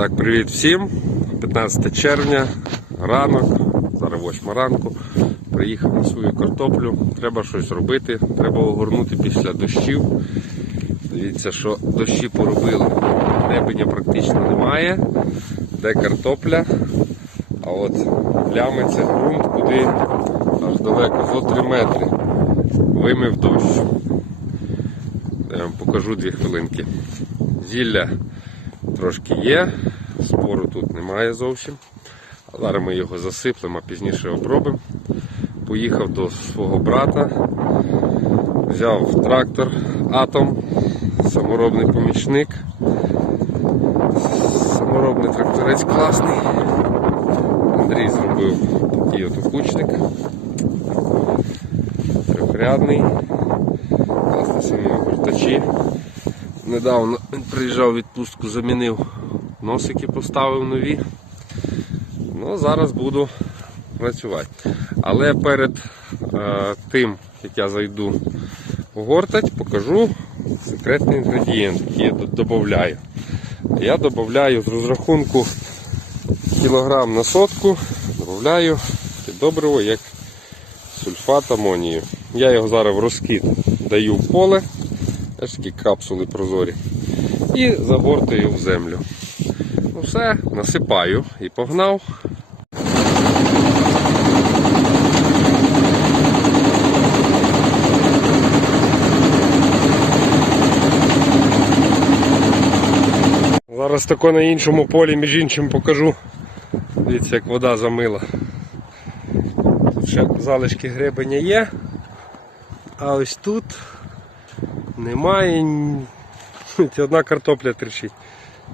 Так, привіт всім. 15 червня, ранок, зараз 8 ранку. Приїхав на свою картоплю. Треба щось робити, треба огорнути після дощів. Дивіться, що дощі поробили. Небеня практично немає. Де картопля? А от плями це ґрунт, куди аж далеко, зо 3 метри. Вимив дощ. Я вам покажу дві хвилинки. Зілля трошки є, спору тут немає зовсім. Зараз ми його засиплемо, а пізніше обробимо. Поїхав до свого брата, взяв трактор Атом, саморобний помічник. Саморобний тракторець класний. Андрій зробив такий от окучник. Трьохрядний. Класні самі обертачі. Недавно приїжджав відпустку, замінив носики, поставив нові. Ну, зараз буду працювати. Але перед е, тим, як я зайду гортать, покажу секретний інгредієнт, який я додаю. Я додаю з розрахунку кілограм на сотку, додаю добриво, як сульфат амонію. Я його зараз в розкид даю в поле. Аж такі капсули прозорі. І загортую в землю. Ну все, насипаю і погнав. Зараз тако на іншому полі, між іншим покажу. Дивіться, як вода замила. Тут ще залишки гребеня є. А ось тут немає. Одна картопля тричить.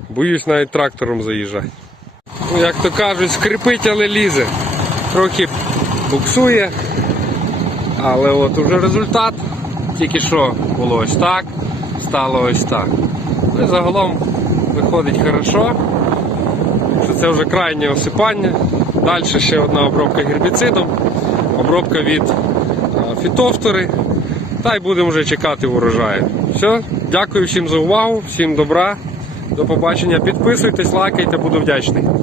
Боюсь навіть трактором заїжджати. Ну, як то кажуть, скрипить, але лізе. Трохи буксує. Але от уже результат. Тільки що було ось так, стало ось так. Ну і загалом виходить хорошо. Це вже крайнє осипання. Далі ще одна обробка гербіцидом, обробка від фітофтори. Та й будемо вже чекати урожаю. Все, дякую всім за увагу, всім добра. До побачення. Підписуйтесь, лайкайте, буду вдячний.